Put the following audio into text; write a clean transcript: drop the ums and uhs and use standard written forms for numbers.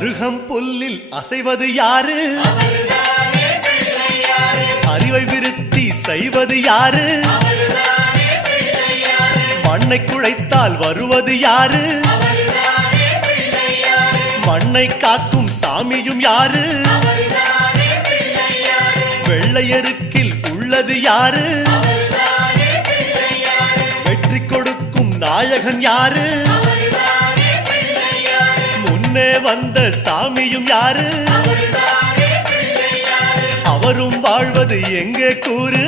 அருகம் புல்லில் அசைவது யாரு? அறிவை விருத்தி செய்வது யாரு? மண்ணை குழைத்தால் வருவது யாரு? மண்ணை காக்கும் சாமியும் யாரு? வெள்ளையருக்கில் உள்ளது யாரு? வெற்றி கொடுக்கும் நாயகன் யாரு? முன்னே வந்த சாமியும் யாரு? அவரும் வாழ்வது எங்கே கூறு?